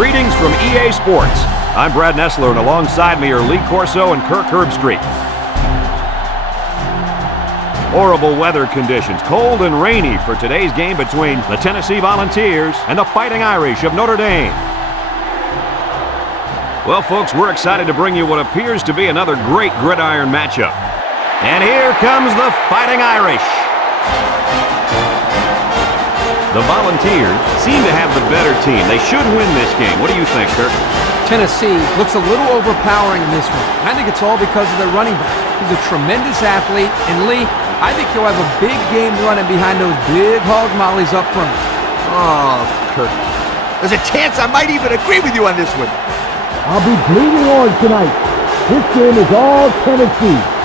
Greetings from EA Sports. I'm Brad Nessler, and alongside me are Lee Corso and Kirk Herbstreit. Horrible weather conditions, cold and rainy for today's game between the Tennessee Volunteers and the Fighting Irish of Notre Dame. Well, folks, we're excited to bring you what appears to be another great gridiron matchup. And here comes the Fighting Irish. The Volunteers seem to have the better team. They should win this game. What do you think, Kirk? Tennessee looks a little overpowering in this one. I think it's all because of their running back. He's a tremendous athlete, and Lee, I think he'll have a big game running behind those big hog mollies up front. Oh, Kirk. There's a chance I might even agree with you on this one. I'll be bleeding orange tonight. This game is all Tennessee.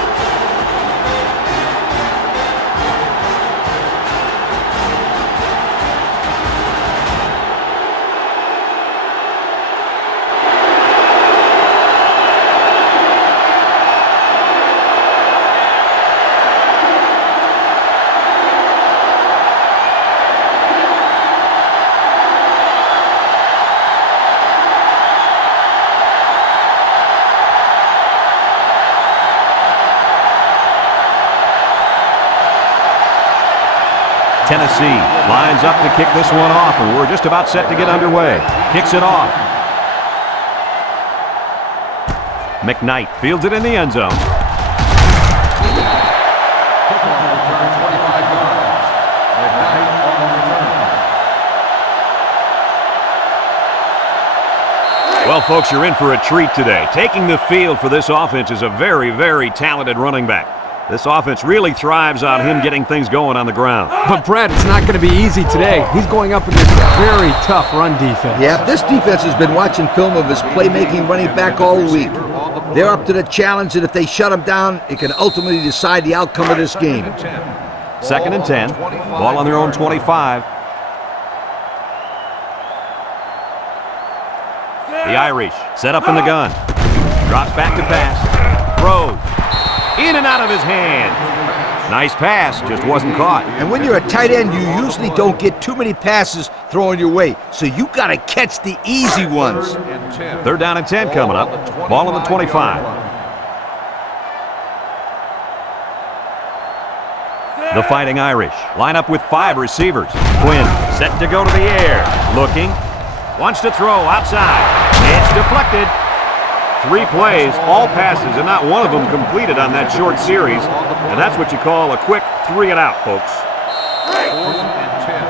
Tennessee lines up to kick this one off, and we're just about set to get underway. Kicks it off. McKnight fields it in the end zone. Well, folks, you're in for a treat today. Taking the field for this offense is a very, very talented running back. This offense really thrives on him getting things going on the ground. But, Brad, it's not going to be easy today. He's going up against a very tough run defense. Yeah, this defense has been watching film of his playmaking running back all week. They're up to the challenge, and if they shut him down, it can ultimately decide the outcome of this game. 2nd and 10. Ball on their own 25. The Irish set up in the gun. Drops back to pass. Throws. In and out of his hand. Nice pass, just wasn't caught. And when you're a tight end, you usually don't get too many passes thrown your way, so you got to catch the easy ones. 3rd down and 10 coming up. Ball on the 25. The Fighting Irish line up with 5 receivers. Quinn set to go to the air. Looking. Wants to throw outside. It's deflected. 3 plays, all passes, and not one of them completed on that short series. And that's what you call a quick 3-and-out, folks. 4th and 10.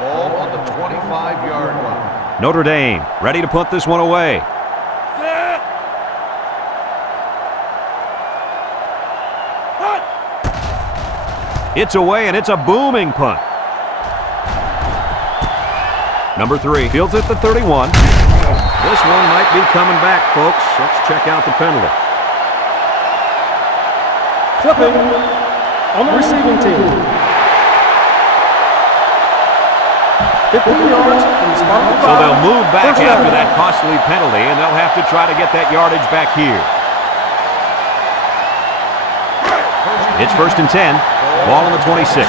Ball on the 25-yard line. Notre Dame ready to punt this one away. It's away, and it's a booming punt. Number 3 fields at the 31. This one might be coming back, folks. Let's check out the penalty. Clipping on the receiving team. 15 yards from the spot of the So they'll move back after that costly penalty, and they'll have to try to get that yardage back here. It's 1st and 10. Ball on the 26.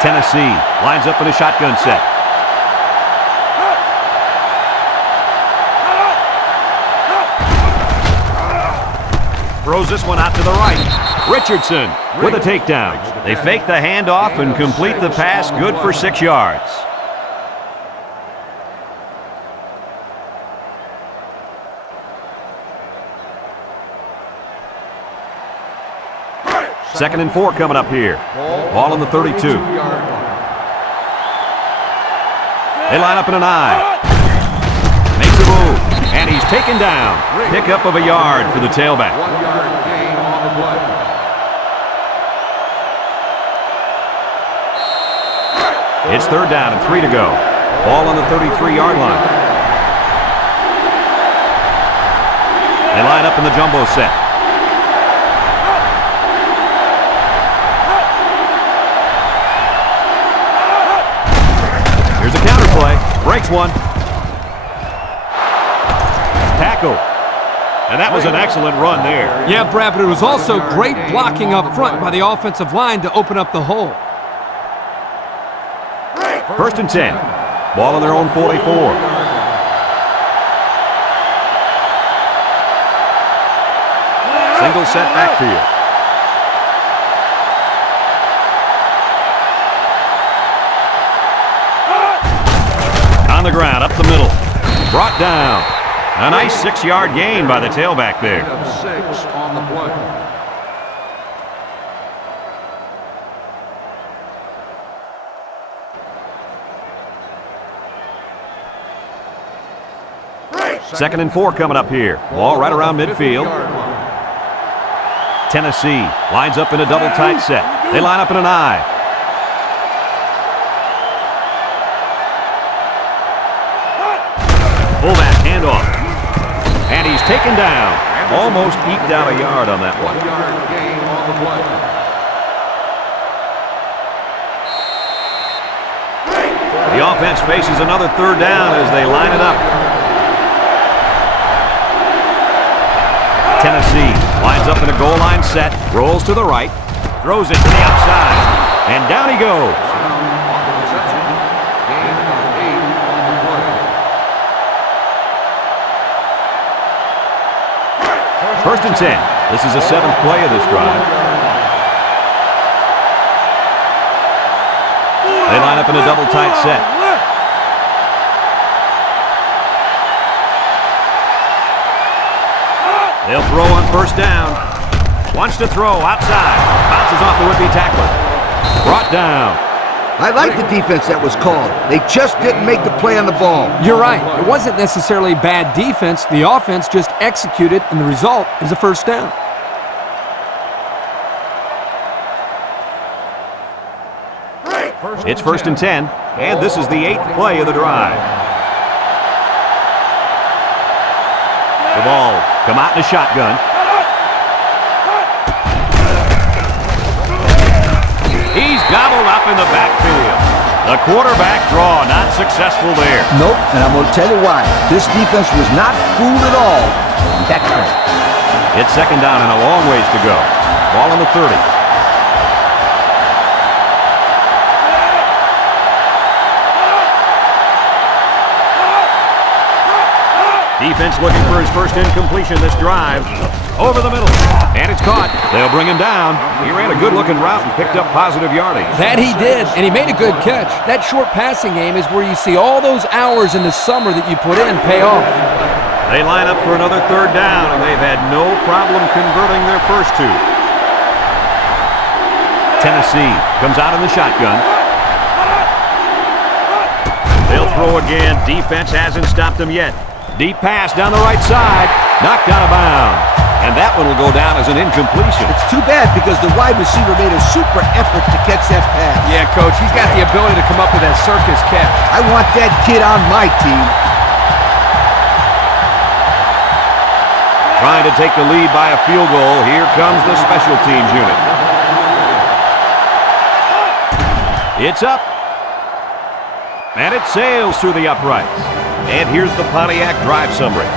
Tennessee lines up in a shotgun set. Throws this one out to the right. Richardson with a takedown. They fake the handoff and complete the pass. Good for 6 yards. Second and 4 coming up here. Ball on the 32. They line up in an I. Makes a move. And he's taken down. Pickup of a yard for the tailback. 1-yard gain on the play. It's 3rd down and 3 to go. Ball on the 33-yard line. They line up in the jumbo set. Here's a counter play. Breaks one. Tackle. And that was an excellent run there. Yeah, Brad, but it was also great blocking up front by the offensive line to open up the hole. First and 10. Ball on their own 44. Single set backfield. On the ground, up the middle. Brought down. A nice 6-yard gain by the tailback there. 6 on the play. Second and 4 coming up here. Ball right around midfield. Tennessee lines up in a double tight set. They line up in an I. Fullback handoff. And he's taken down. Almost eked out a yard on that one. 1-yard gain on the play. The offense faces another third down as they line it up. Tennessee lines up in a goal line set, rolls to the right, throws it to the outside, and down he goes. On the reception, gain of 8 on the play. First and 10. This is the 7th play of this drive. They line up in a double tight set. They'll throw on first down. Wants to throw outside. Bounces off the would-be tackler. Brought down. I like the defense that was called. They just didn't make the play on the ball. You're right. It wasn't necessarily bad defense. The offense just executed, and the result is a first down. It's first and 10, and this is the 8th play of the drive. The ball come out in a shotgun. He's gobbled up in the backfield. The quarterback draw not successful there. Nope, and I'm going to tell you why. This defense was not fooled at all on that play. It's second down and a long ways to go. Ball on the 30. Defense looking for his first incompletion this drive. Over the middle. And it's caught. They'll bring him down. He ran a good-looking route and picked up positive yardage. That he did, and he made a good catch. That short passing game is where you see all those hours in the summer that you put in pay off. They line up for another third down, and they've had no problem converting their first two. Tennessee comes out in the shotgun. They'll throw again. Defense hasn't stopped them yet. Deep pass down the right side. Knocked out of bounds. And that one will go down as an incompletion. It's too bad because the wide receiver made a super effort to catch that pass. Yeah, Coach, he's got the ability to come up with that circus catch. I want that kid on my team. Trying to take the lead by a field goal. Here comes the special teams unit. It's up. And it sails through the uprights. And here's the Pontiac drive summary.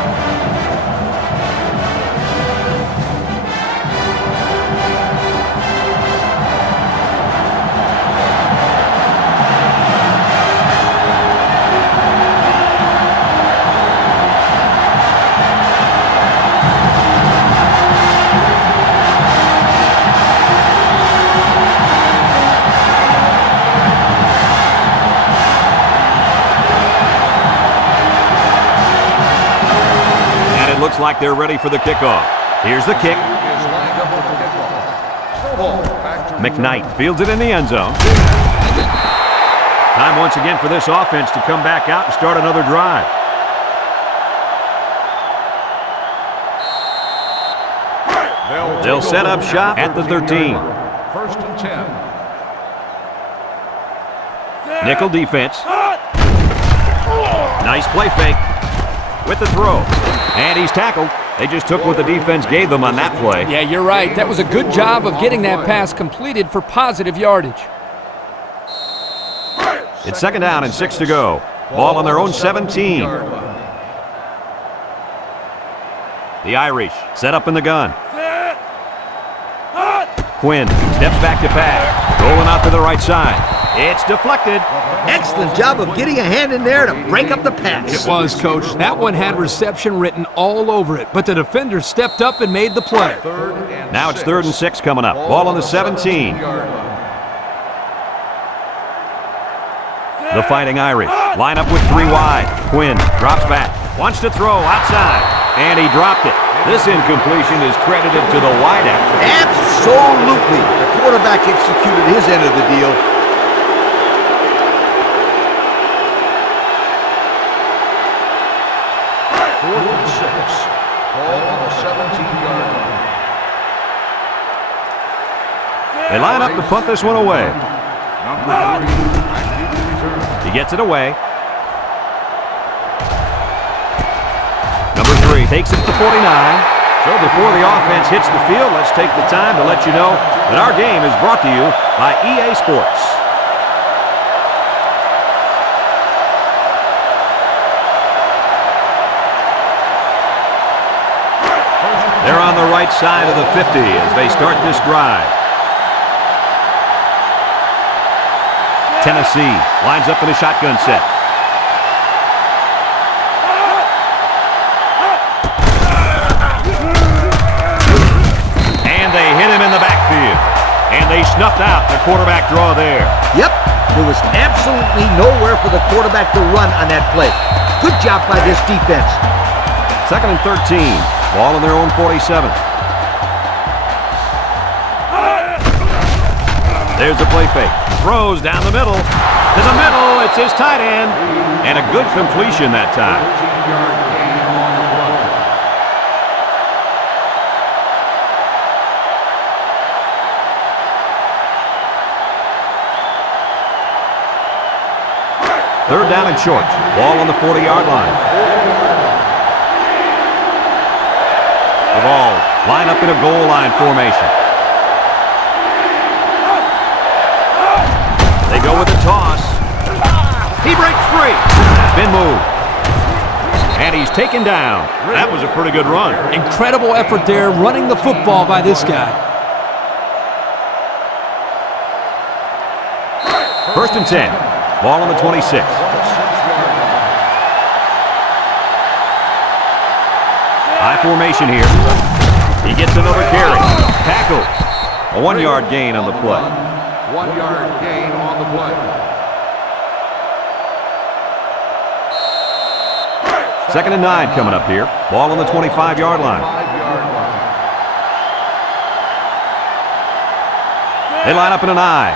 Looks like they're ready for the kickoff. Here's the kick. McKnight fields it in the end zone. Time once again for this offense to come back out and start another drive. They'll set up shop at the 13. First and 10. Nickel defense. Nice play fake with the throw. And he's tackled. They just took what the defense gave them on that play. Yeah, you're right. That was a good job of getting that pass completed for positive yardage. It's second down and 6 to go. Ball on their own 17. The Irish set up in the gun. Quinn steps back to pass. Rolling out to the right side. It's deflected. Excellent job of getting a hand in there to break up the pass. It was, Coach. That one had reception written all over it, but the defender stepped up and made the play. Now it's 3rd and 6 coming up. Ball on the 17. The Fighting Irish line up with 3 wide. Quinn drops back. Wants to throw outside. And he dropped it. This incompletion is credited to the wideout. Absolutely. The quarterback executed his end of the deal. Ball on the 17-yard line. They line up to punt this one away. He gets it away. Number 3 takes it to the 49. So before the offense hits the field, let's take the time to let you know that our game is brought to you by EA Sports. They're on the right side of the 50 as they start this drive. Tennessee lines up in a shotgun set. And they hit him in the backfield. And they snuffed out the quarterback draw there. Yep, there was absolutely nowhere for the quarterback to run on that play. Good job by this defense. 2nd and 13. Ball on their own 47. There's a play fake. Throws down the middle. To the middle, it's his tight end. And a good completion that time. 14-yard gain on the play. Third down and short. Ball on the 40-yard line. The ball line up in a goal line formation. They go with the toss. He breaks free. Been moved. And he's taken down. That was a pretty good run. Incredible effort there running the football by this guy. 1st and 10. Ball on the 26. High formation here. He gets another carry. Tackle. A 1-yard gain on the play. 1-yard gain on the play. 2nd and 9 coming up here. Ball on the 25-yard line. 5-yard line. They line up in an I.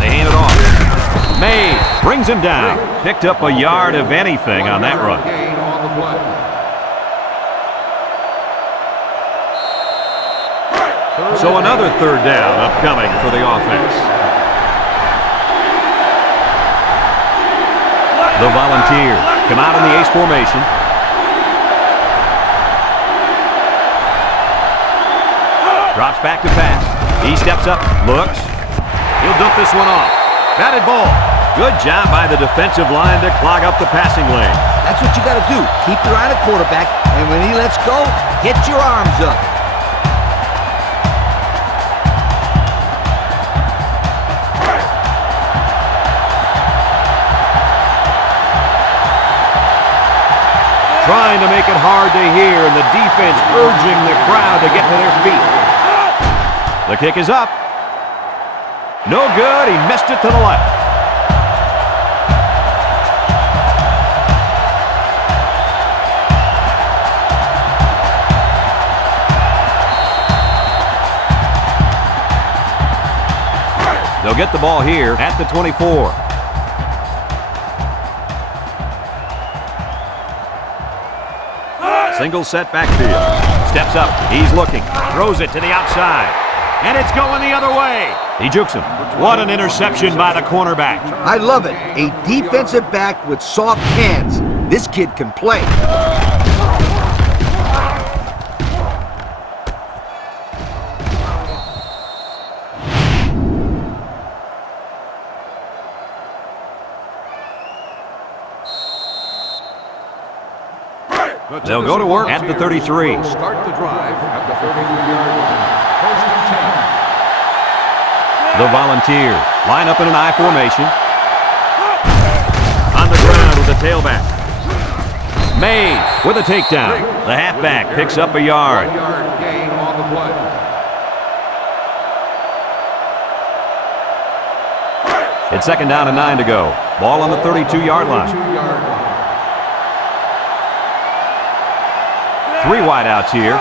They hand it off. May brings him down. Picked up a yard of anything on that run. Gain on the play. So another 3rd down upcoming for the offense. The Volunteers come out in the ace formation. Drops back to pass. He steps up, looks. He'll dump this one off. Batted ball. Good job by the defensive line to clog up the passing lane. That's what you got to do. Keep your eye on the quarterback, and when he lets go, get your arms up. Trying to make it hard to hear, and the defense urging the crowd to get to their feet. The kick is up. No good. He missed it to the left. They'll get the ball here at the 24. Single set backfield. Steps up. He's looking. Throws it to the outside. And it's going the other way. He jukes him. What an interception by the cornerback. I love it. A defensive back with soft hands. This kid can play. They'll go to work at the 33. Will start the drive at the 33-yard line. First and 10. The Volunteers line up in an I formation. On the ground with the tailback. Mays with a takedown. The halfback picks up a yard. 1-yard gain on the play. It's second down and 9 to go. Ball on the 32-yard line. 32-yard line. 3 wideouts here.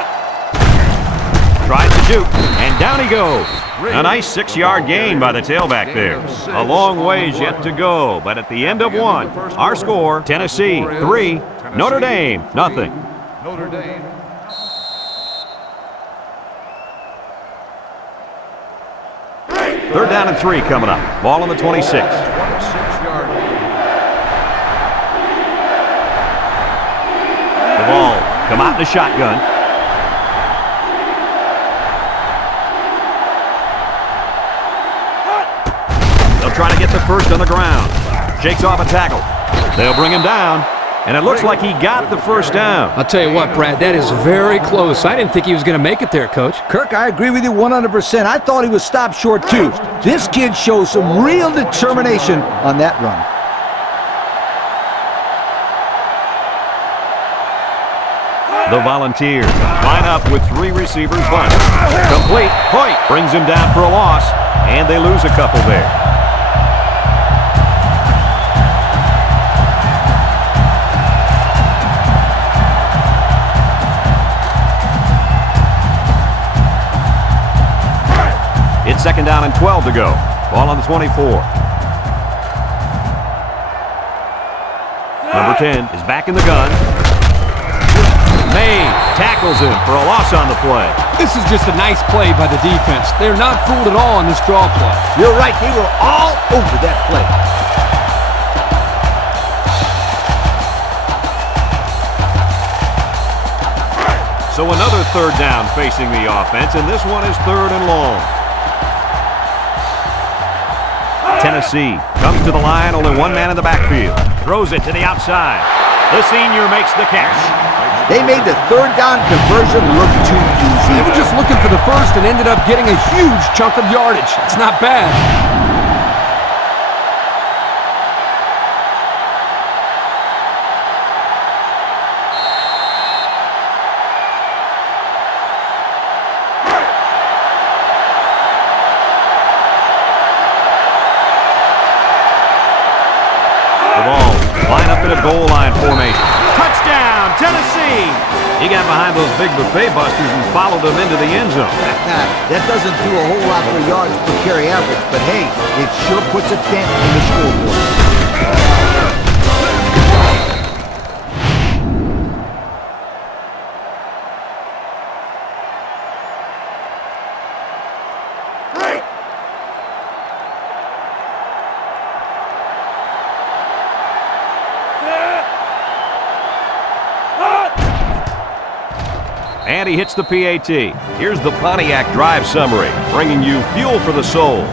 Tries to shoot, and down he goes. A nice 6-yard gain by the tailback there. A long ways yet to go, but at the end of one, our score, Tennessee 3, Notre Dame nothing. Notre Dame. Third down and 3 coming up. Ball on the 26. 26-yard line. The ball come out in the shotgun. They'll try to get the first on the ground. Shakes off a tackle. They'll bring him down, and it looks like he got the first down. I'll tell you what, Brad, that is very close. I didn't think he was going to make it there, Coach. Kirk, I agree with you 100%. I thought he was stopped short, too. This kid shows some real determination on that run. The Volunteers line up with 3 receivers bunt. Complete. Hoyt brings him down for a loss, and they lose a couple there. It's second down and 12 to go. Ball on the 24. Number 10 is back in the gun. May tackles him for a loss on the play. This is just a nice play by the defense. They're not fooled at all on this draw play. You're right. They were all over that play. So another third down facing the offense, and this one is third and long. Tennessee comes to the line, only one man in the backfield. Throws it to the outside. The senior makes the catch. They made the third down conversion look too easy. They were just looking for the first and ended up getting a huge chunk of yardage. It's not bad. The ball line up in a goal line formation. Touchdown, Tennessee! He got behind those big buffet busters and followed them into the end zone. That doesn't do a whole lot for yards per carry average, but hey, it sure puts a dent in the scoreboard. And he hits the PAT. Here's the Pontiac Drive Summary, bringing you fuel for the soul.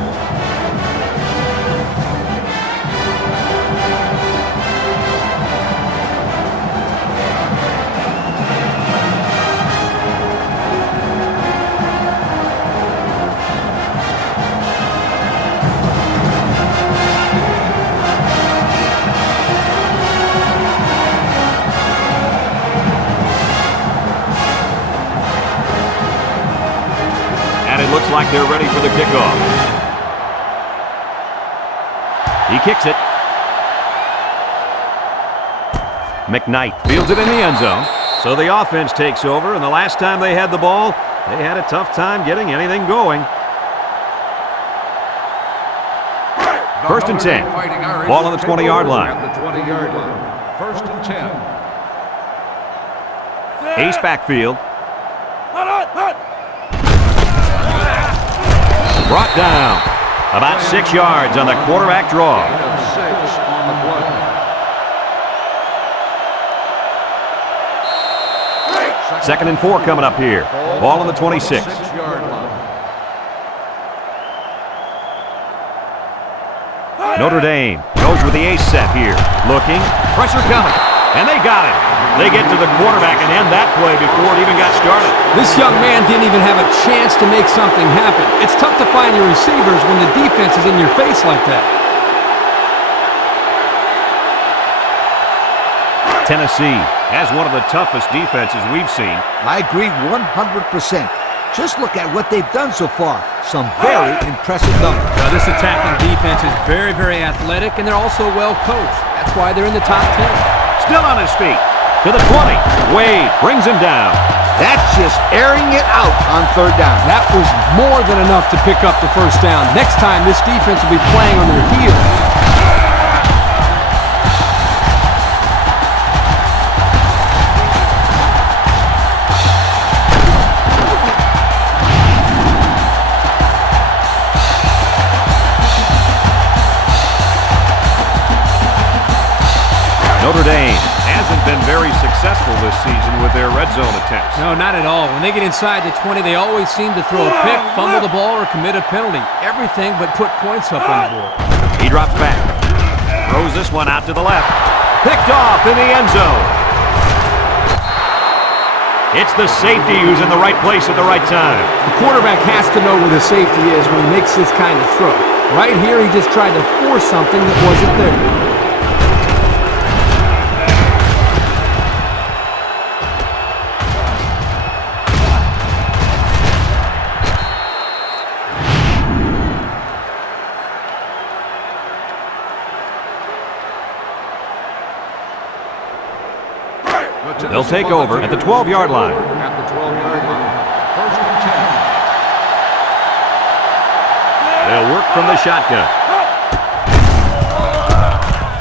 Looks like they're ready for the kickoff. He kicks it. McKnight fields it in the end zone. So the offense takes over, and the last time they had the ball, they had a tough time getting anything going. First and 10. Ball on the 20-yard line. At the 20-yard line. First and 10. Ace backfield. Brought down. About 6 yards on the quarterback draw. 6 on the play. Second and 4 coming up here. Ball on the 26. 6-yard line. Notre Dame goes with the ace set here. Looking. Pressure coming. And they got it. They get to the quarterback and end that play before it even got started. This young man didn't even have a chance to make something happen. It's tough to find your receivers when the defense is in your face like that. Tennessee has one of the toughest defenses we've seen. I agree 100%. Just look at what they've done so far. Some very impressive numbers. Now, this attacking defense is very, very athletic, and they're also well coached. That's why they're in the top 10. Still on his feet. To the 20. Wade brings him down. That's just airing it out on third down. That was more than enough to pick up the first down. Next time, this defense will be playing on their heels. Notre Dame hasn't been very successful this season with their red zone attempts. No, not at all. When they get inside the 20, they always seem to throw a pick, fumble the ball, or commit a penalty. Everything but put points up on the board. He drops back. Throws this one out to the left. Picked off in the end zone. It's the safety who's in the right place at the right time. The quarterback has to know where the safety is when he makes this kind of throw. Right here, he just tried to force something that wasn't there. They'll take over at the 12-yard line. At the 12-yard line. First and 10. They'll work from the shotgun.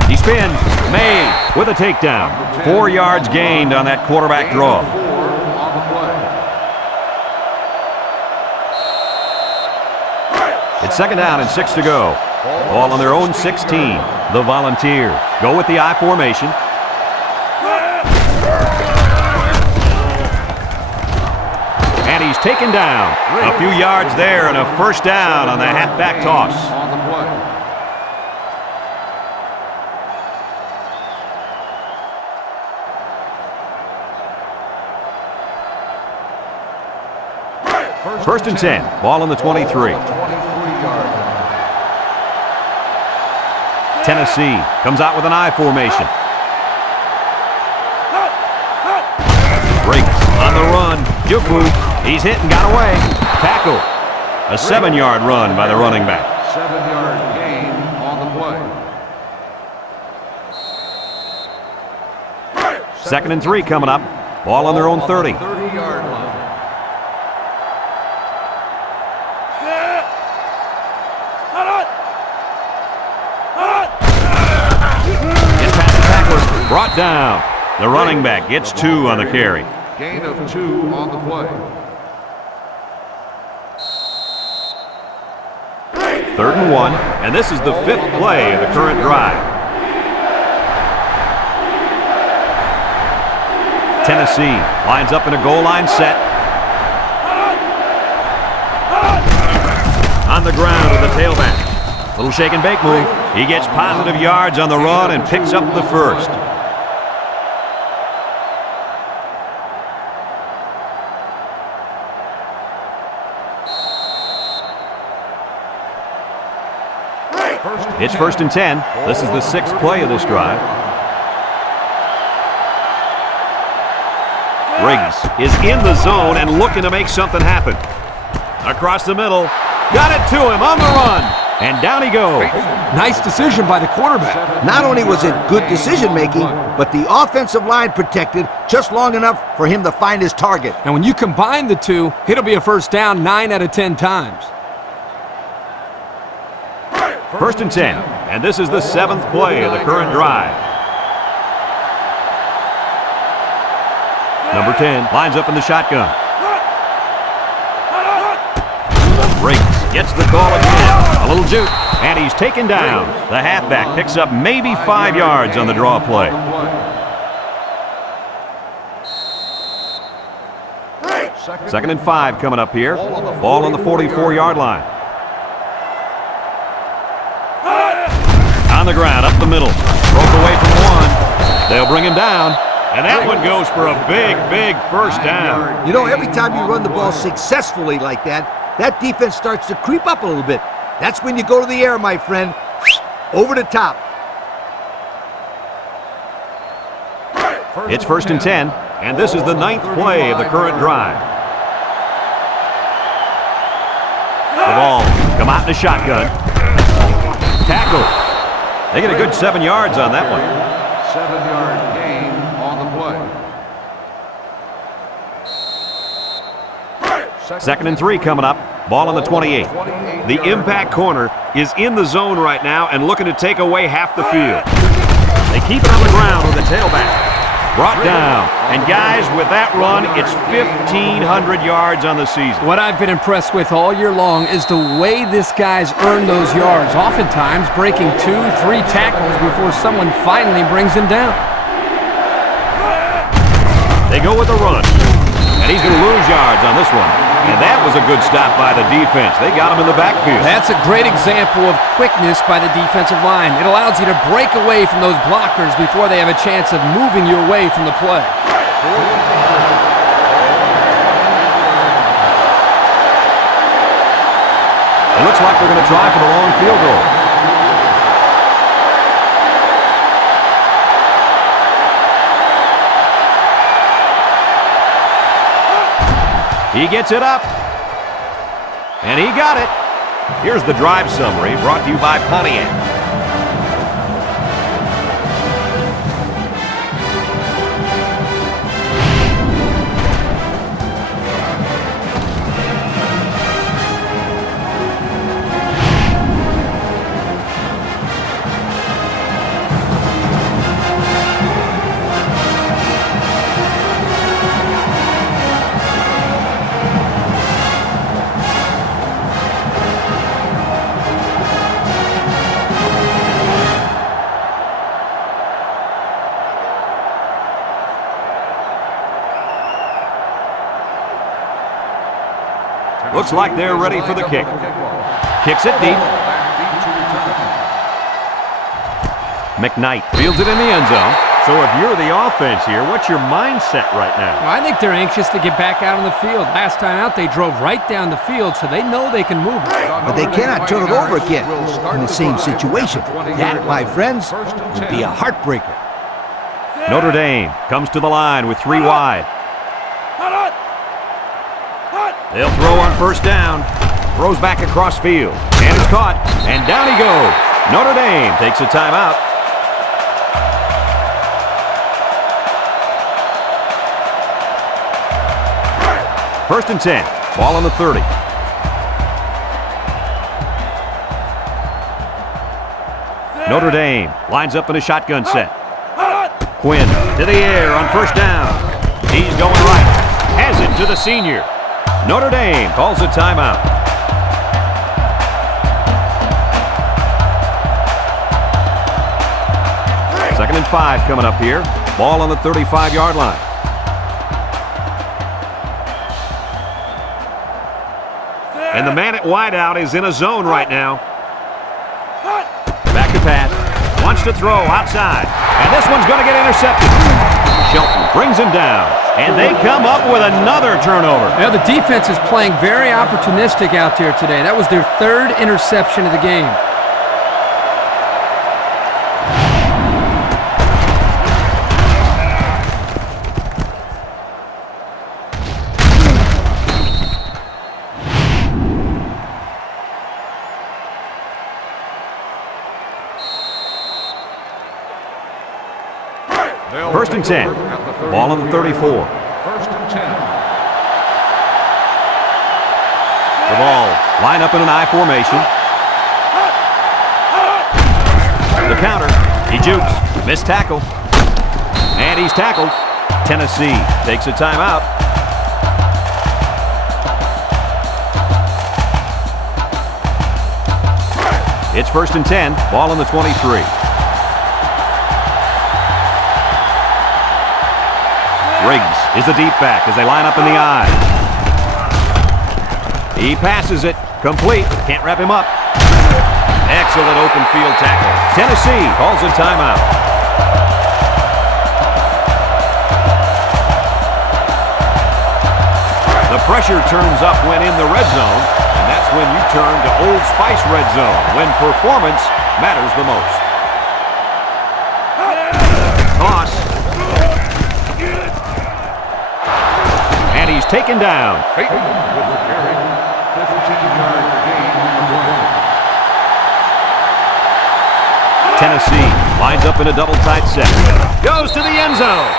He spins. May with a takedown. 4 yards gained on that quarterback draw. 4 on the play. It's second down and 6 to go. Ball on their own 16. The Volunteers go with the I formation. And he's taken down. A few yards there and a first down on the halfback toss. On the play. First and 10. Ball on the 23. 23-yard line. Tennessee comes out with an I formation. Breaks on the run. Juku. He's hit and got away. Tackle. A 7-yard run by the running back. 7-yard gain on the play. Second and 3 coming up. Ball on their own 30. 30-yard line. Gets past the tackler. Brought down. The running back gets 2 on the carry. Gain of 2 on the play. Third and 1, and this is the 5th play of the current drive. Tennessee lines up in a goal line set. On the ground with the tailback. Little shake and bake move. He gets positive yards on the run and picks up the first. It's first and 10. This is the 6th play of this drive. Riggs is in the zone and looking to make something happen. Across the middle. Got it to him on the run. And down he goes. Nice decision by the quarterback. Not only was it good decision-making, but the offensive line protected just long enough for him to find his target. And when you combine the two, it'll be a first down 9 out of 10 times. First and 10, and this is the 7th play of the current drive. Number 10 lines up in the shotgun. Riggs gets the call again. A little juke, and he's taken down. The halfback picks up maybe 5 yards on the draw play. Second and 5 coming up here. Ball on the 44-yard line. On the ground, up the middle. Broke away from one. They'll bring him down, and that one goes for a big, big first down. You know, every time you run the ball successfully like that, that defense starts to creep up a little bit. That's when you go to the air, my friend. Over the top. It's 1st and 10, and this is the 9th play of the current drive. The ball come out in a shotgun. Tackle. They get a good 7 yards on that one. 7-yard gain on the play. 2nd and 3 coming up. Ball on the 28. The impact corner is in the zone right now and looking to take away half the field. They keep it on the ground with the tailback. Brought down. And guys, with that run, it's 1,500 yards on the season. What I've been impressed with all year long is the way this guy's earned those yards, oftentimes breaking 2-3 tackles before someone finally brings him down. They go with the run, and he's going to lose yards on this one. And that was a good stop by the defense. They got him in the backfield. That's a great example of quickness by the defensive line. It allows you to break away from those blockers before they have a chance of moving you away from the play. It looks like they're going to try for the long field goal. He gets it up, and he got it. Here's the drive summary brought to you by Pontiac. Looks like they're ready for the kick. Kicks it deep. McKnight fields it in the end zone. So if you're the offense here, what's your mindset right now? Well, I think they're anxious to get back out on the field. Last time out, they drove right down the field, so they know they can move it. But they cannot turn it over again in the same situation. That, my friends, would be a heartbreaker. Notre Dame comes to the line with 3 wide. They'll throw on first down. Throws back across field. And it's caught. And down he goes. Notre Dame takes a timeout. First and 10. Ball on the 30. Notre Dame lines up in a shotgun set. Quinn to the air on first down. He's going right. Has it to the senior. Notre Dame calls a timeout. Second and 5 coming up here. Ball on the 35-yard line. And the man at wideout is in a zone right now. Back to pass. Wants to throw outside. And this one's going to get intercepted. Shelton brings him down. And they come up with another turnover. Now, the defense is playing very opportunistic out there today. That was their 3rd interception of the game. First and 10. Ball on the 34. First and 10. The ball line up in an I formation. The counter. He jukes. Missed tackle. And he's tackled. Tennessee takes a timeout. It's first and 10. Ball on the 23. Riggs is the deep back as they line up in the I. He passes it. Complete. Can't wrap him up. Excellent open field tackle. Tennessee calls a timeout. Pressure turns up when in the red zone, and that's when you turn to Old Spice Red Zone, when performance matters the most. Toss. And he's taken down. Peyton with the carry. 15-yard gain of 1. Tennessee lines up in a double tight set. Goes to the end zone.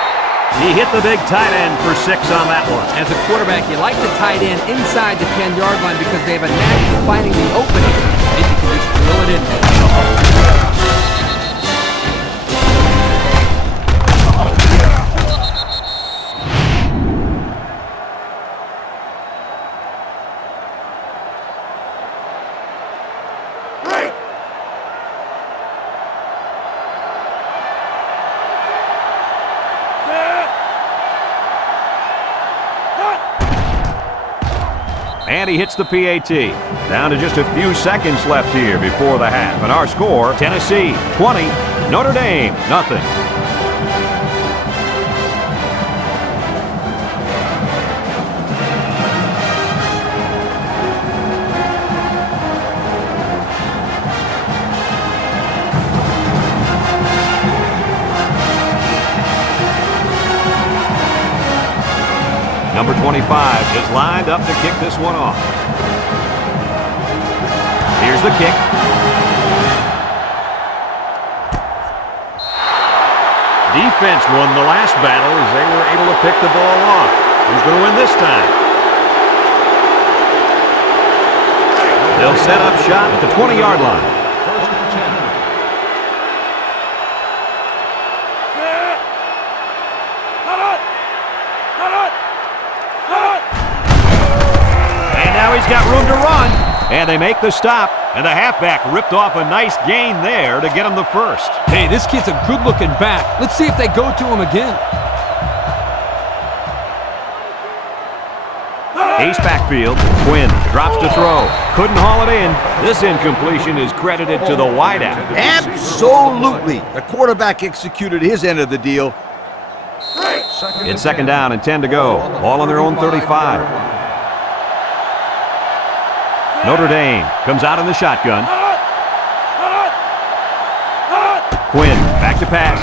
He hit the big tight end for 6 on that one. As a quarterback, you like the tight end inside the 10-yard line because they have a knack for finding the opening. And you can just drill it in there. And he hits the PAT. Down to just a few seconds left here before the half. And our score, Tennessee 20, Notre Dame nothing. Number 25 is lined up to kick this one off. Here's the kick. Defense won the last battle as they were able to pick the ball off. Who's going to win this time? They'll set up shop at the 20-yard line. First and 10. He's got room to run, and they make the stop, and the halfback ripped off a nice gain there to get him the first. Hey, this kid's a good-looking back. Let's see if they go to him again. Ace backfield. Quinn drops to throw. Couldn't haul it in. This incompletion is credited to the wideout. Absolutely. The quarterback executed his end of the deal. It's second down and 10 to go. Ball on their own 35. Notre Dame comes out in the shotgun. Quinn back to pass.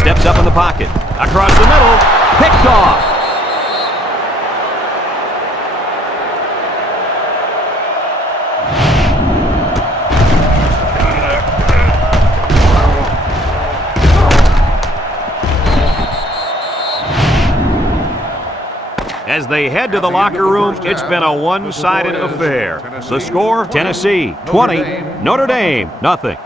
Steps up in the pocket. Across the middle. Picked off. As they head to the locker room, it's been a one-sided affair. The score, Tennessee 20, Notre Dame nothing.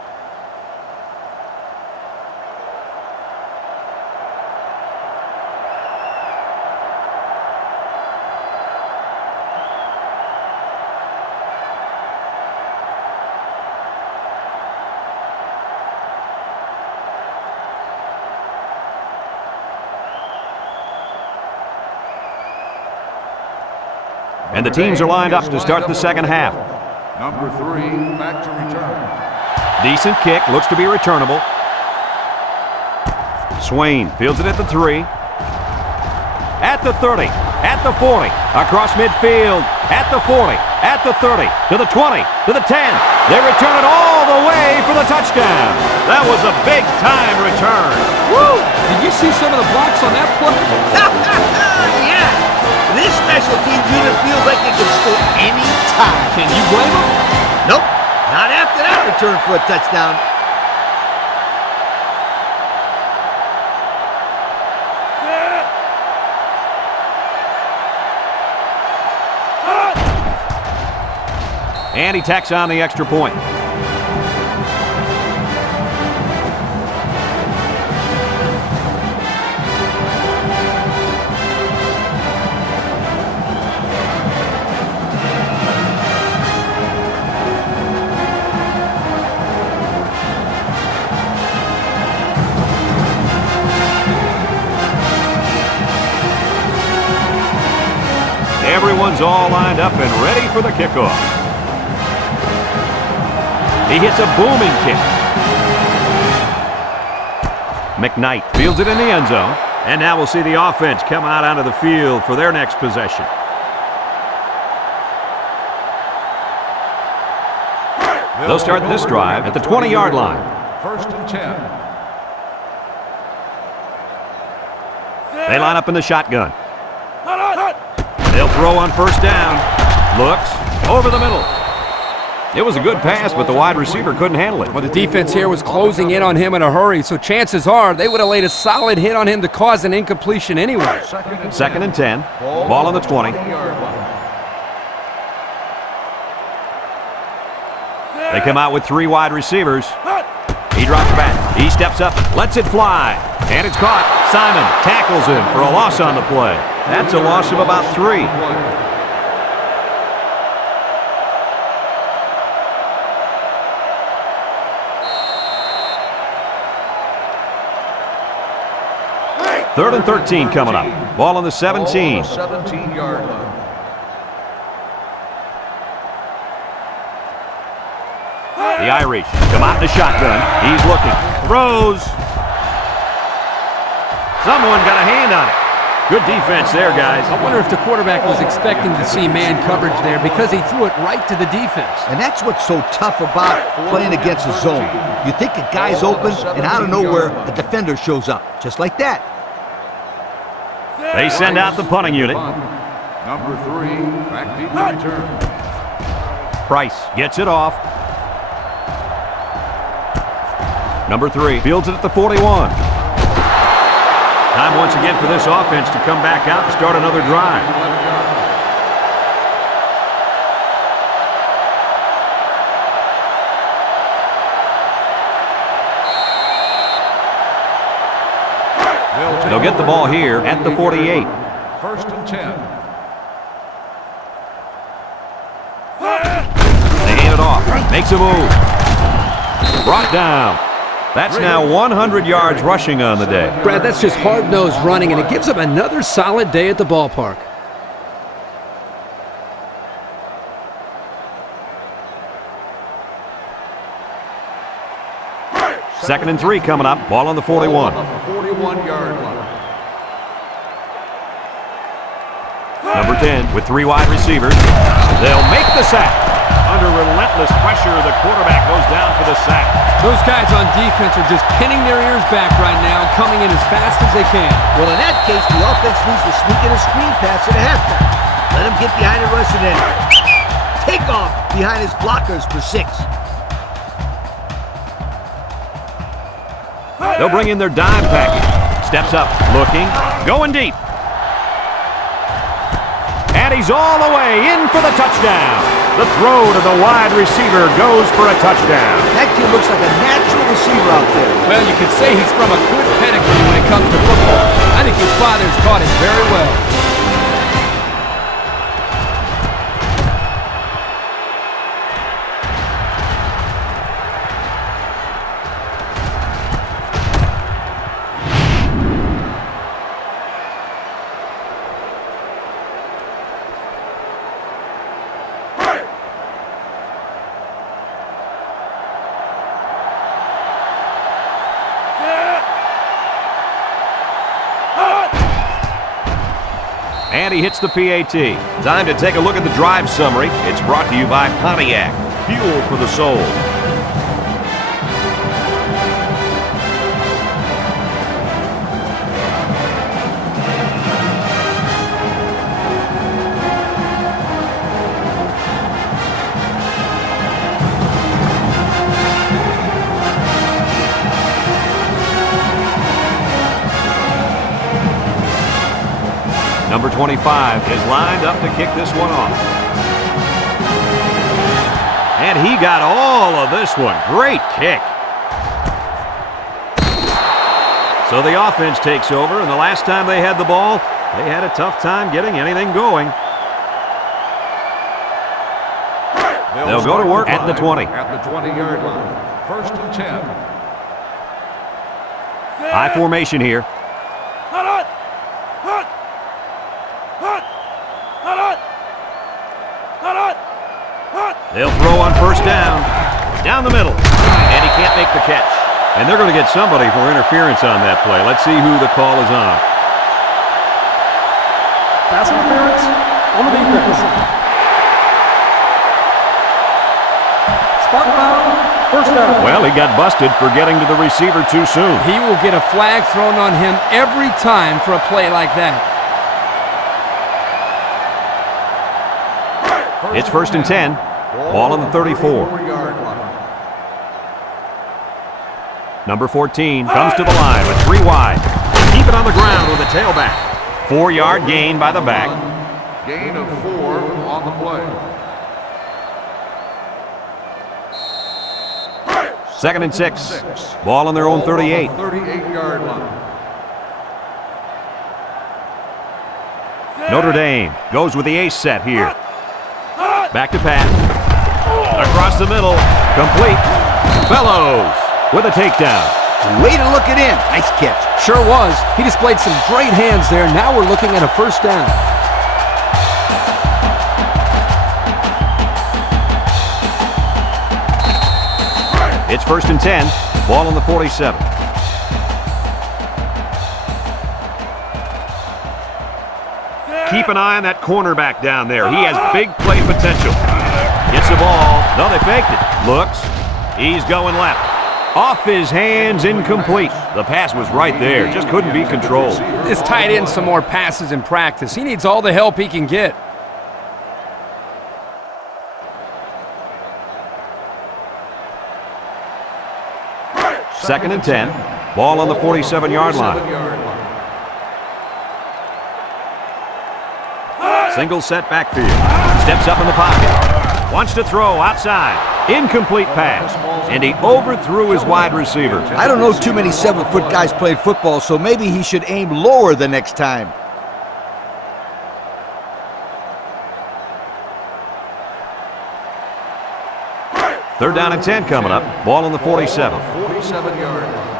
And the teams are lined up to start the second half. Number 3 back to return. Decent kick, looks to be returnable. Swain fields it at the 3. At the 30, at the 40, across midfield, at the 40, at the 30, to the 20, to the 10. They return it all the way for the touchdown. That was a big-time return. Woo! Did you see some of the blocks on that play? Yeah. This special teams unit feels like it can score any time. Can you blame them? Nope. Not after that return for a touchdown. And he tacks on the extra point. Everyone's all lined up and ready for the kickoff. He hits a booming kick. McKnight fields it in the end zone. And now we'll see the offense come out onto the field for their next possession. They'll start this drive at the 20-yard line. First and 10. They line up in the shotgun. They'll throw on first down. Looks over the middle. It was a good pass, but the wide receiver couldn't handle it. Well, the defense here was closing in on him in a hurry, so chances are they would have laid a solid hit on him to cause an incompletion anyway. Second and 10. Ball on the 20. They come out with 3 wide receivers. He drops back. He steps up, lets it fly, and it's caught. Simon tackles him for a loss on the play. That's a loss of about 3. Third and 13 coming up. Ball on the 17. 17-yard line. The Irish come out in the shotgun. He's looking. Throws. Someone got a hand on it. Good defense there, guys. I wonder if the quarterback was expecting to see man coverage there because he threw it right to the defense. And that's what's so tough about playing against a zone. You think a guy's open, and out of nowhere, a defender shows up. Just like that. They send out the punting unit. Number 3, back deep to return. Price gets it off. Number 3 fields it at the 41. Time once again for this offense to come back out and start another drive. They'll get the ball here at the 48. First and 10. They hand it off. Makes a move. Brought down. That's now 100 yards rushing on the day. Brad, that's just hard-nosed running, and it gives them another solid day at the ballpark. Second and 3 coming up. Ball on the 41. 41-yard line. Number 10 with 3 wide receivers. They'll make the sack. Under relentless pressure, the quarterback goes down for the sack. Those guys on defense are just pinning their ears back right now, coming in as fast as they can. Well, in that case, the offense needs to sneak in a screen pass at halftime. Let him get behind the rush and then take off behind his blockers for 6. They'll bring in their dime package. Steps up, looking, going deep. And he's all the way in for the touchdown. The throw to the wide receiver goes for a touchdown. That kid looks like a natural receiver out there. Well, you could say he's from a good pedigree when it comes to football. I think his father's taught him very well. And he hits the PAT. Time to take a look at the drive summary. It's brought to you by Pontiac. Fuel for the soul. Number 25 is lined up to kick this one off. And he got all of this one. Great kick. So the offense takes over, and the last time they had the ball, they had a tough time getting anything going. They'll go to work at the 20. At the 20-yard line. First and 10. High formation here. They'll throw on first down. Down the middle. And he can't make the catch. And they're going to get somebody for interference on that play. Let's see who the call is on. Pass interference on the defense. First down. Well, he got busted for getting to the receiver too soon. He will get a flag thrown on him every time for a play like that. It's 1st and 10. Ball on the 34. Number 14 comes to the line with 3 wide. Keep it on the ground with a tailback. 4-yard gain by the back. Gain of 4 on the play. 2nd and 6. Ball on their own 38. 38-yard line. Notre Dame goes with the ace set here. Back to pass. Across the middle. Complete. Fellows with a takedown. Way to look it in. Nice catch. Sure was. He displayed some great hands there. Now we're looking at a first down. It's 1st and 10. Ball on the 47. Keep an eye on that cornerback down there. He has big play potential. Gets the ball. No, they faked it. Looks. He's going left. Off his hands, incomplete. The pass was right there. Just couldn't be controlled. This tight end some more passes in practice. He needs all the help he can get. Second and 10. Ball on the 47-yard line. Single set backfield. Steps up in the pocket. Wants to throw outside. Incomplete pass. And he overthrew his wide receiver. I don't know too many 7-foot guys playing football, so maybe he should aim lower the next time. Third down and 10 coming up. Ball on the 47. 47-yard line.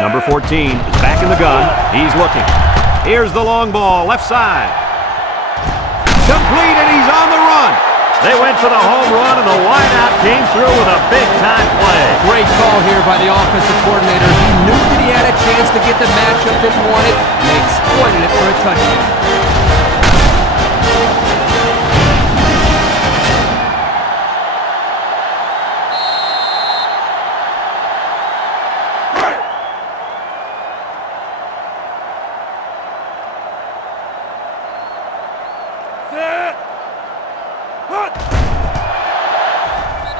Number 14 is back in the gun. He's looking. Here's the long ball, left side. Complete, and he's on the run. They went for the home run, and the wideout came through with a big-time play. Great call here by the offensive coordinator. He knew that he had a chance to get the matchup that he wanted, and they exploited it for a touchdown.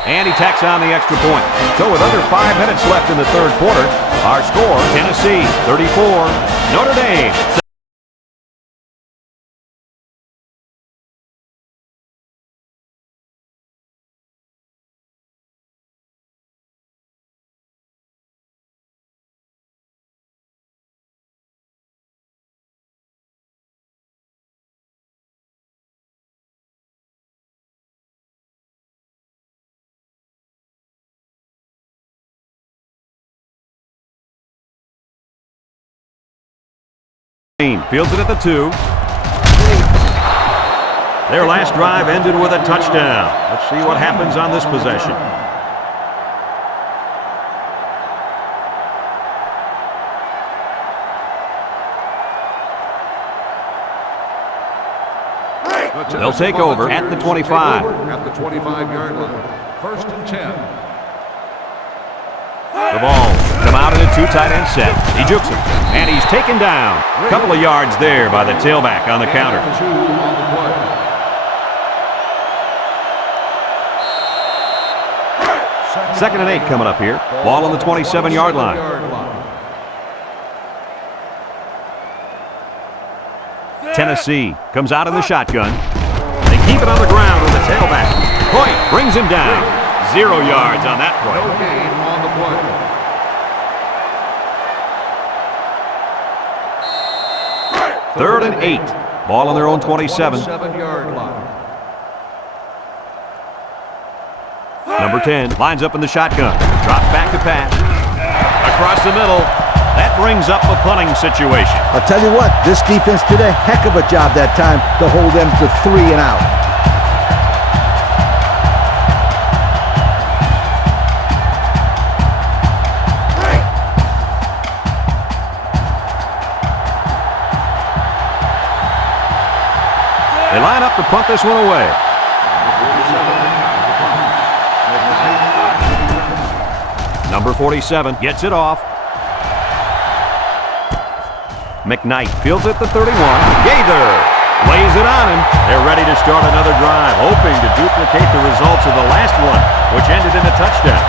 And he tacks on the extra point. So with under 5 minutes left in the third quarter, our score, Tennessee 34, Notre Dame. Fields it at the 2. Their last drive ended with a touchdown. Let's see what happens on this possession. They'll take over at the 25. At the 25-yard line. 1st and 10. The ball come out in a 2 tight end set. He jukes him, and he's taken down. A couple of yards there by the tailback on the counter. 2 on the play. Second and 8 coming up here. Ball on the 27-yard line. Tennessee comes out in the shotgun. They keep it on the ground with the tailback. Hoyt brings him down. 0 yards on that play. No gain on the play. Third and 8. Ball on their own 27. 27-yard line. Number 10 lines up in the shotgun. Drops back to pass. Across the middle. That brings up a punting situation. I'll tell you what, this defense did a heck of a job that time to hold them to 3 and out. They line up to punt this one away. Number 47 gets it off. McKnight fields it to 31. Gaither lays it on him. They're ready to start another drive, hoping to duplicate the results of the last one, which ended in a touchdown.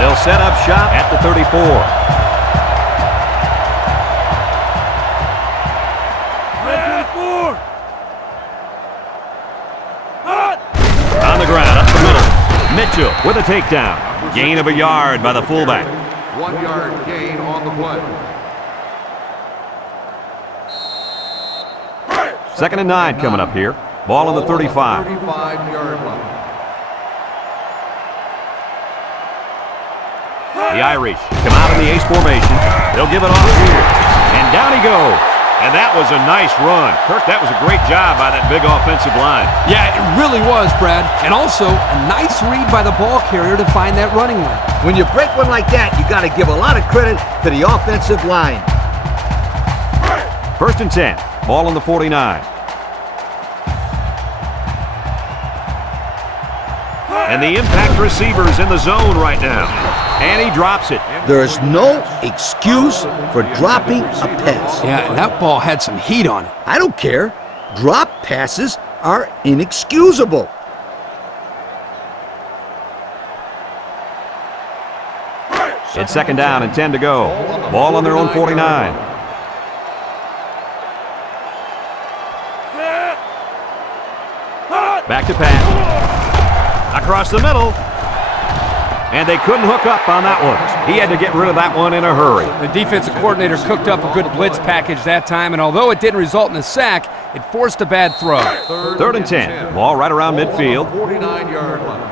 They'll set up shop at the 34. On the ground, up the middle. Mitchell with a takedown. Gain of a yard by the fullback. 1 yard gain on the play. 2nd and 9 coming up here. Ball on the 35. 35-yard line. The Irish come out in the ace formation. They'll give it off here. And down he goes. And that was a nice run. Kirk, that was a great job by that big offensive line. Yeah, it really was, Brad. And also, a nice read by the ball carrier to find that running lane. When you break one like that, you got to give a lot of credit to the offensive line. 1st and 10. Ball on the 49. And the impact receiver's in the zone right now. And he drops it. There is no excuse for dropping a pass. Yeah, and that ball had some heat on it. I don't care. Drop passes are inexcusable. It's 2nd down and 10 to go. Ball on their own 49. Back to pass. Across the middle. And they couldn't hook up on that one. He had to get rid of that one in a hurry. The defensive coordinator cooked up a good blitz package that time, and although it didn't result in a sack, it forced a bad throw. 3rd and 10. Ball right around midfield. 49-yard line.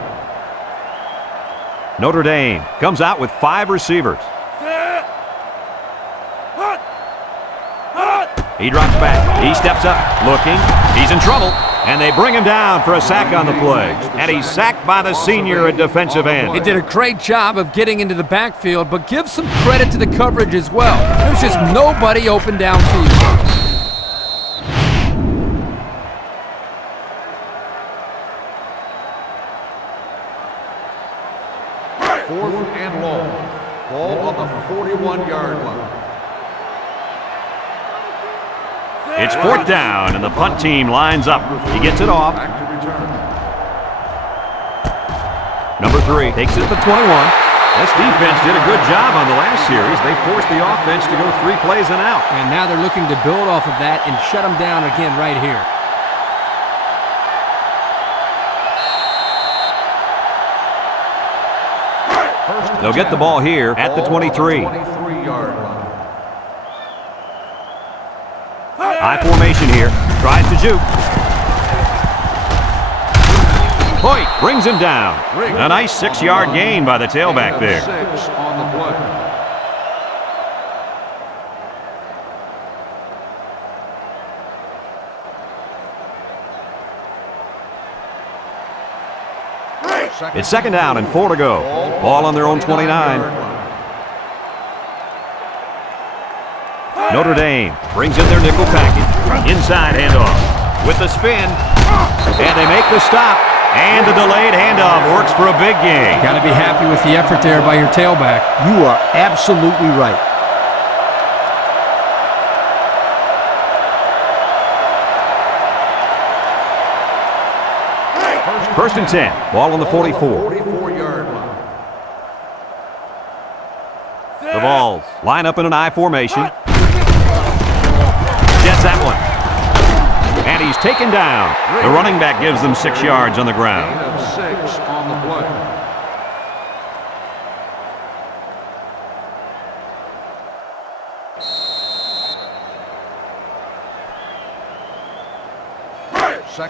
Notre Dame comes out with 5 receivers. He drops back. He steps up, looking. He's in trouble. And they bring him down for a sack on the play. And he's sacked by the senior at defensive end. He did a great job of getting into the backfield, but give some credit to the coverage as well. There's just nobody open downfield. 4th and long. Ball on the 41-yard line. It's 4th down, and the punt team lines up. He gets it off. Back to return. Number 3 takes it at the 21. This defense did a good job on the last series. They forced the offense to go 3 plays and out. And now they're looking to build off of that and shut them down again right here. They'll get the ball here at the 23. 23-yard line. High formation here. Tries to juke. Hoyt brings him down. A nice 6-yard gain by the tailback there. 6 on the play. It's 2nd down and 4 to go. Ball on their own 29. Notre Dame brings in their nickel package. Inside handoff with the spin. And they make the stop. And the delayed handoff works for a big gain. Got to be happy with the effort there by your tailback. You are absolutely right. First and 10. Ball on the 44. 44-yard line. The Vols line up in an I formation. Gets that one. And he's taken down. The running back gives them 6 yards on the ground. Gain of 6 on the play.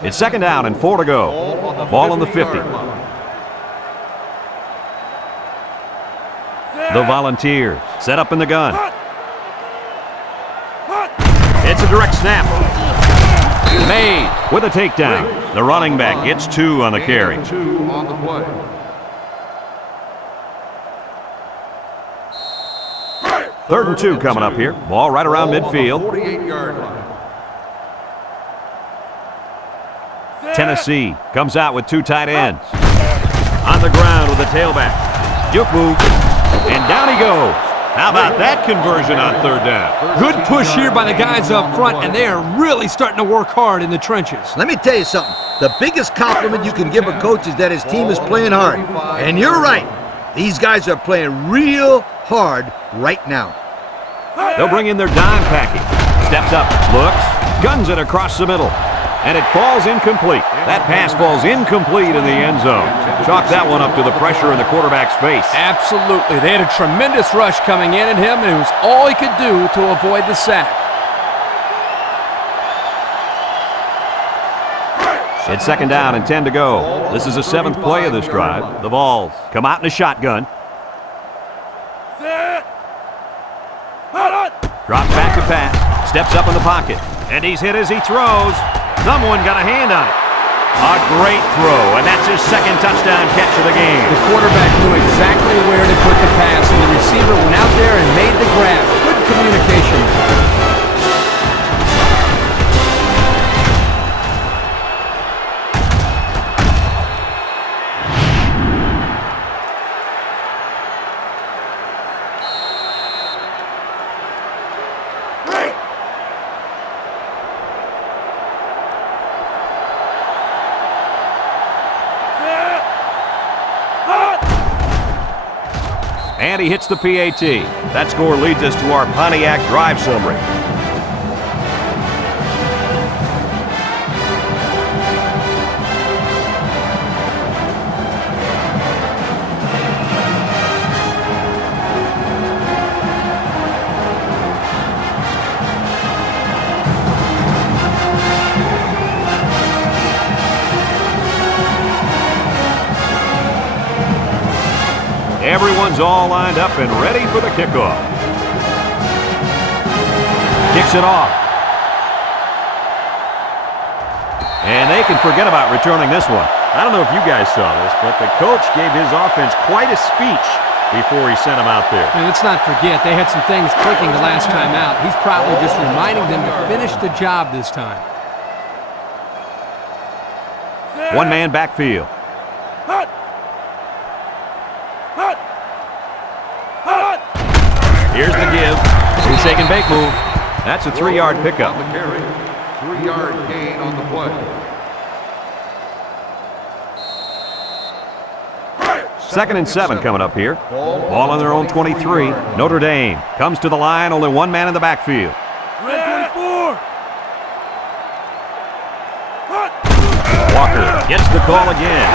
It's 2nd down and 4 to go. Ball on the 50. The Volunteers set up in the gun. It's a direct snap. Made with a takedown. The running back gets 2 on the carry. 2 on the play. Third and 2 coming up here. Ball right around midfield. 48-yard line. Tennessee comes out with two tight ends. On the ground with the tailback. Juke move. And down he goes. How about that conversion on third down? Good push here by the guys up front, and they are really starting to work hard in the trenches. Let me tell you something. The biggest compliment you can give a coach is that his team is playing hard. And you're right. These guys are playing real hard right now. They'll bring in their dime package. Steps up, looks, guns it across the middle. And it falls incomplete. That pass falls incomplete in the end zone. Chalk that one up to the pressure in the quarterback's face. Absolutely. They had a tremendous rush coming in at him, and it was all he could do to avoid the sack. It's second down and 10 to go. This is the 7th play of this drive. The Vols come out in a shotgun. Drops back to pass. Steps up in the pocket. And he's hit as he throws. Someone got a hand on it. A great throw, and that's his second touchdown catch of the game. The quarterback knew exactly where to put the pass, and the receiver went out there and made the grab. Good communication. And he hits the PAT. That score leads us to our Pontiac drive summary. Everyone's all lined up and ready for the kickoff. Kicks it off. And they can forget about returning this one. I don't know if you guys saw this, but the coach gave his offense quite a speech before he sent them out there. And let's not forget, they had some things clicking the last time out. He's probably just reminding them to finish the job this time. One-man backfield. Here's the give. New shake and bake move. That's a 3-yard pickup. 3-yard gain on the play. Second and 7 coming up here. Ball on their own 23. Notre Dame comes to the line, only one man in the backfield. Walker gets the call again.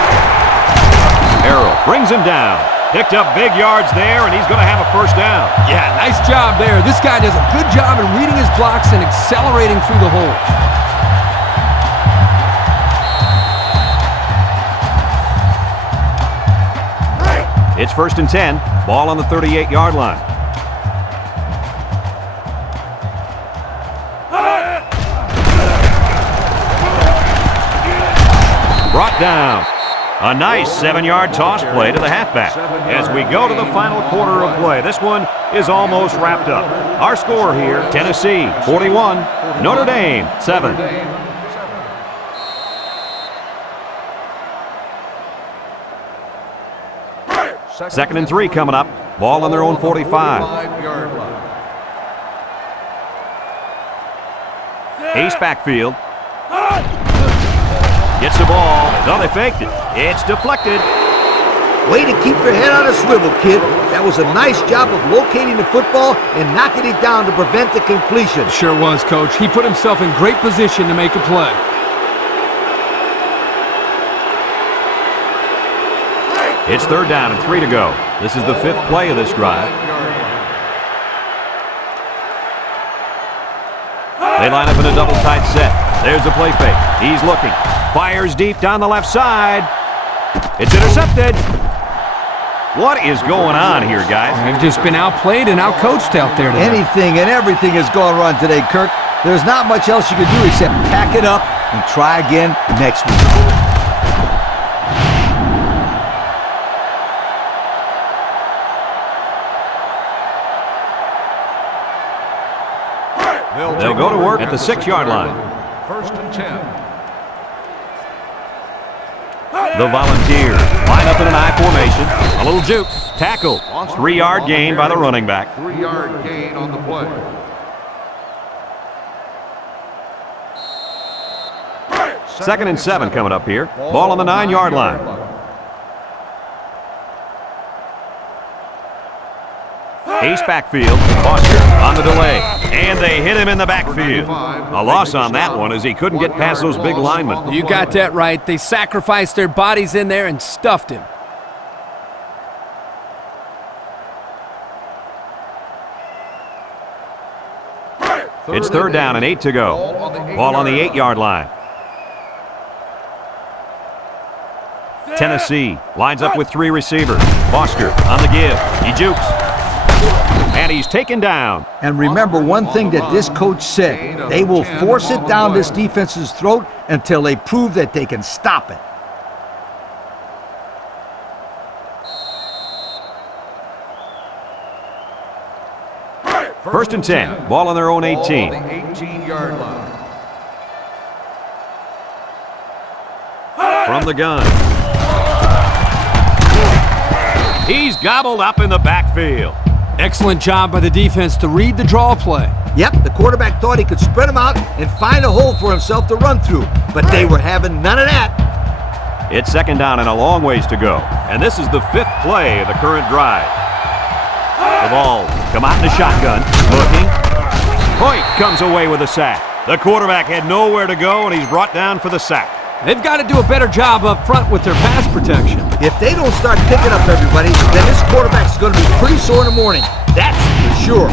Harrell brings him down. Picked up big yards there, and he's going to have a first down. Yeah, nice job there. This guy does a good job in reading his blocks and accelerating through the holes. It's first and 10. Ball on the 38-yard line. Brought down. A nice 7-yard toss play to the halfback as we go to the final quarter of play. This one is almost wrapped up. Our score here, Tennessee 41, Notre Dame 7. Second and 3 coming up. Ball on their own 45. Ace backfield. Gets the ball. No, they faked it. It's deflected. Way to keep your head on a swivel, kid. That was a nice job of locating the football and knocking it down to prevent the completion. Sure was, Coach. He put himself in great position to make a play. It's third down and 3 to go. This is the 5th play of this drive. They line up in a double tight set. There's the play fake. He's looking. Fires deep down the left side. It's intercepted. What is going on here, guys? They've just been outplayed and outcoached out there today. Anything and everything has gone wrong today, Kirk. There's not much else you can do except pack it up and try again next week. They'll go to work at the 6-yard line. First and 10. The Volunteers line up in an I formation. A little juke. Tackle. 3-yard gain by the running back. 3-yard gain on the play. Second and 7 coming up here. Ball on the 9-yard line. Ace backfield. Foster on the delay. And they hit him in the backfield. A loss on that one as he couldn't get past those big linemen. You got that right. They sacrificed their bodies in there and stuffed him. It's 3rd down and 8 to go. Ball on the 8-yard line. Tennessee lines up with 3 receivers. Foster on the give. He jukes. And he's taken down. And remember one thing that this coach said. They will force it down this defense's throat until they prove that they can stop it. First and 10. Ball on their own 18. Ball on the 18-yard line. From the gun. He's gobbled up in the backfield. Excellent job by the defense to read the draw play. Yep, the quarterback thought he could spread them out and find a hole for himself to run through, but they were having none of that. It's 2nd down and a long ways to go. And this is the 5th play of the current drive. The Vols come out in the shotgun, looking. Hoyt comes away with a sack. The quarterback had nowhere to go, and he's brought down for the sack. They've got to do a better job up front with their pass protection. If they don't start picking up everybody, then this quarterback's going to be pretty sore in the morning. That's for sure.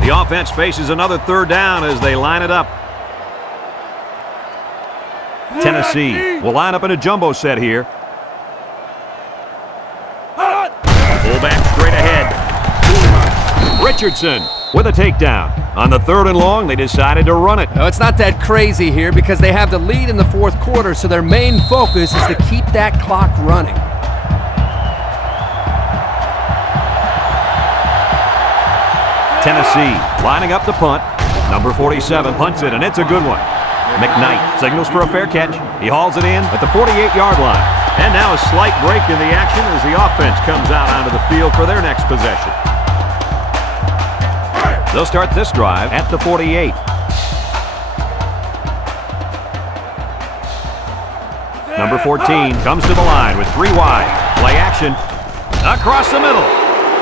The offense faces another 3rd down as they line it up. Tennessee will line up in a jumbo set here. Fullback straight ahead. Richardson with a takedown. On the 3rd and long, they decided to run it. No, it's not that crazy here because they have the lead in the 4th quarter, so their main focus is to keep that clock running. Tennessee lining up the punt. Number 47 punts it, and it's a good one. McKnight signals for a fair catch. He hauls it in at the 48-yard line. And now a slight break in the action as the offense comes out onto the field for their next possession. They'll start this drive at the 48. Number 14 comes to the line with 3 wide. Play action across the middle.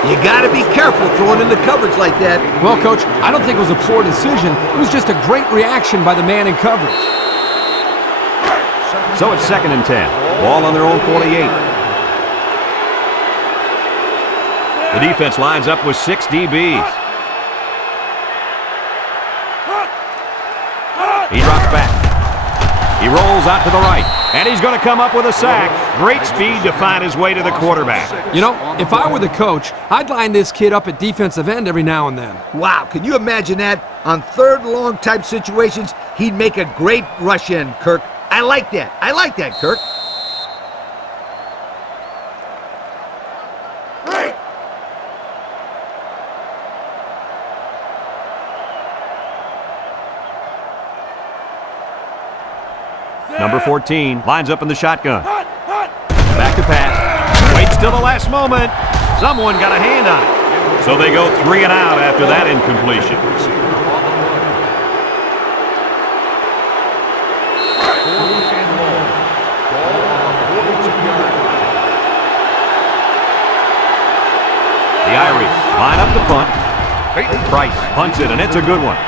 You got to be careful throwing in the coverage like that. Well, Coach, I don't think it was a poor decision. It was just a great reaction by the man in coverage. So it's 2nd and 10. Ball on their own 48. The defense lines up with 6 DBs. He drops back. He rolls out to the right. And he's going to come up with a sack. Great speed to find his way to the quarterback. You know, if I were the coach, I'd line this kid up at defensive end every now and then. Wow, can you imagine that? On 3rd and long type situations, he'd make a great rush in, Kirk. I like that. I like that, Kirk. Number 14 lines up in the shotgun. Back to pass. Waits till the last moment. Someone got a hand on it. So they go 3 and out after that incompletion. The Irish line up the punt. Price punts it, and it's a good one.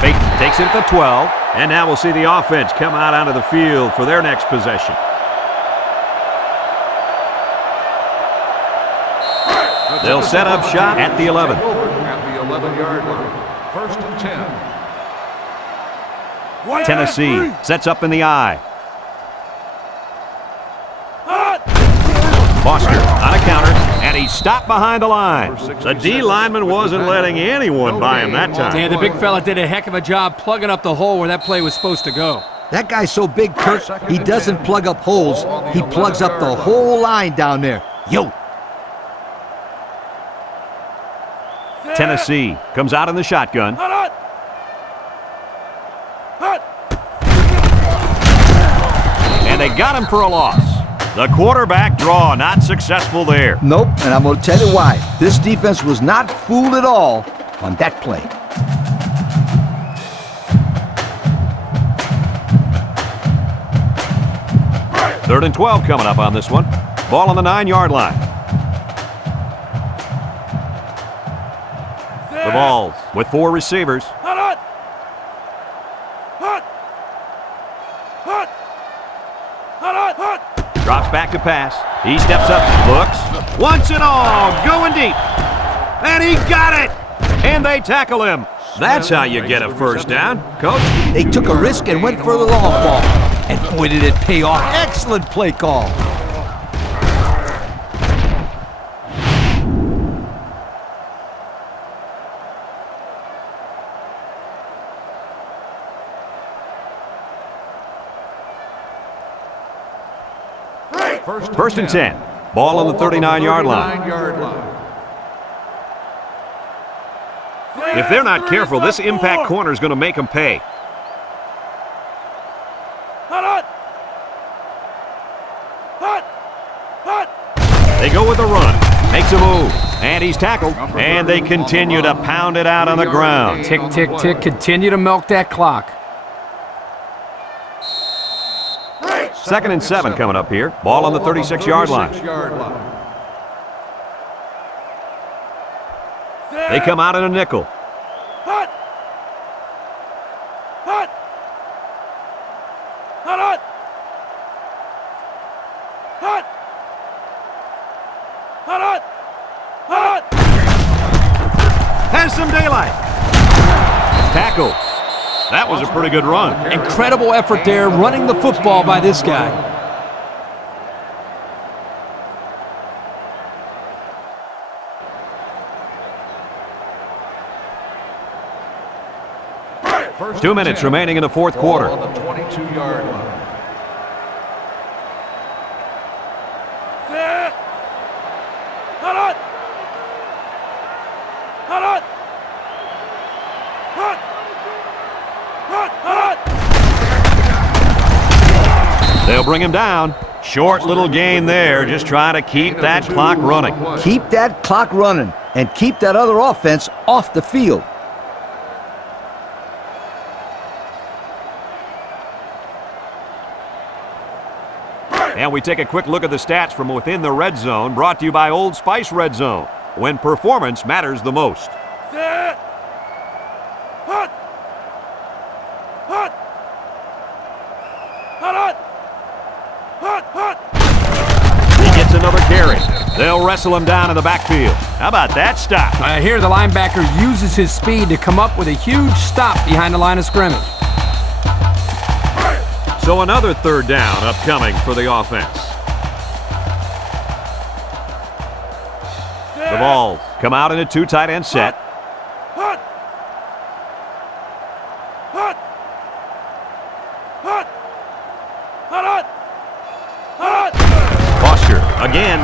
Peyton takes it at the 12, and now we'll see the offense come out onto the field for their next possession. They'll set up shop at the 11. At the 11-yard line. 1st and 10. Tennessee sets up in the I. Foster on a counter, and he's stopped behind the line. The D lineman wasn't letting anyone by him that time. Yeah, the big fella did a heck of a job plugging up the hole where that play was supposed to go. That guy's so big, Kirk, he doesn't plug up holes. He plugs up the whole line down there. Yo. Tennessee comes out in the shotgun. And they got him for a loss. The quarterback draw not successful there. Nope, and I'm going to tell you why. This defense was not fooled at all on that play. Third and 12 coming up on this one. Ball on the 9-yard line. The Vols with 4 receivers. Drops back to pass. He steps up, looks, wants it all, going deep. And he got it! And they tackle him. That's how you get a first down. Coach? They took a risk and went for the long ball. And boy, did it pay off. Excellent play call. First and 10. Ball on the 39-yard line. If they're not careful, this impact corner is going to make them pay. They go with a run. Makes a move. And he's tackled. And they continue to pound it out on the ground. Tick, tick, tick. Continue to milk that clock. Second and 7 coming up here. Ball on the 36-yard line. They come out in a nickel. Has some daylight. Tackle. That was a pretty good run. Incredible effort there running the football by this guy. First 2 minutes remaining in the fourth quarter. On the 22-yard line. They'll bring him down. Short little gain there, just trying to keep that clock running. Keep that clock running and keep that other offense off the field. And we take a quick look at the stats from within the red zone, brought to you by Old Spice Red Zone, when performance matters the most. He gets another carry. They'll wrestle him down in the backfield. How about that stop? Here the linebacker uses his speed to come up with a huge stop behind the line of scrimmage. So another third down upcoming for the offense. The Vols come out in a 2 tight end set. Foster again.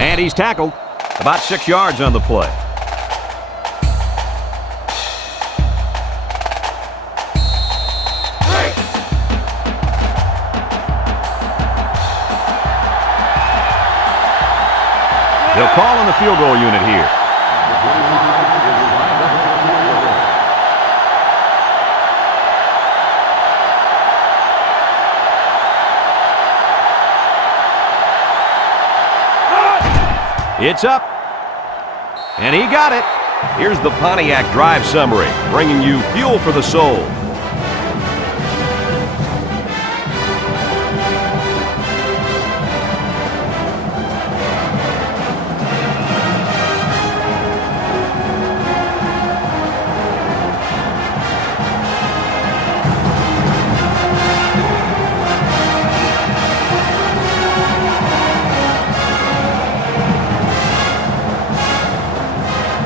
And he's tackled. About 6 yards on the play. They'll call on the field goal unit here. It's up. And he got it. Here's the Pontiac drive summary, bringing you fuel for the soul.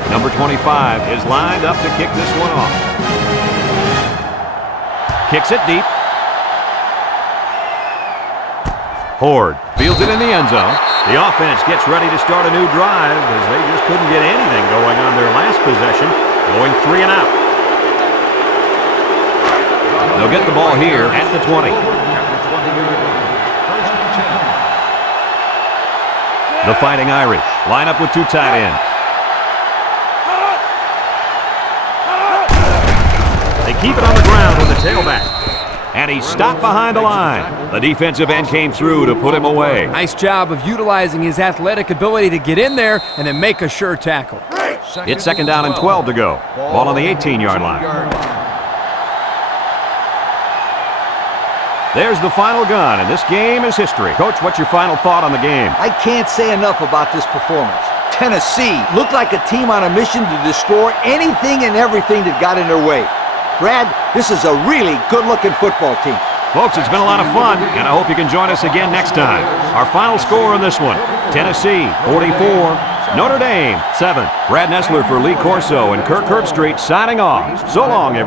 Number 25 is lined up to kick this one off. Kicks it deep. Horde fields it in the end zone. The offense gets ready to start a new drive as they just couldn't get anything going on their last possession, going 3 and out. They'll get the ball here at the 20. The Fighting Irish line up with 2 tight ends. They keep it on the ground with the tailback. And he's stopped behind the line. The defensive end came through to put him away. Nice job of utilizing his athletic ability to get in there and then make a sure tackle. It's 2nd down and 12 to go. Ball on the 18-yard line. There's the final gun, and this game is history. Coach, what's your final thought on the game? I can't say enough about this performance. Tennessee looked like a team on a mission to destroy anything and everything that got in their way. Brad, this is a really good-looking football team. Folks, it's been a lot of fun, and I hope you can join us again next time. Our final score on this one, Tennessee 44, Notre Dame 7. Brad Nessler for Lee Corso and Kirk Herbstreit signing off. So long, everyone.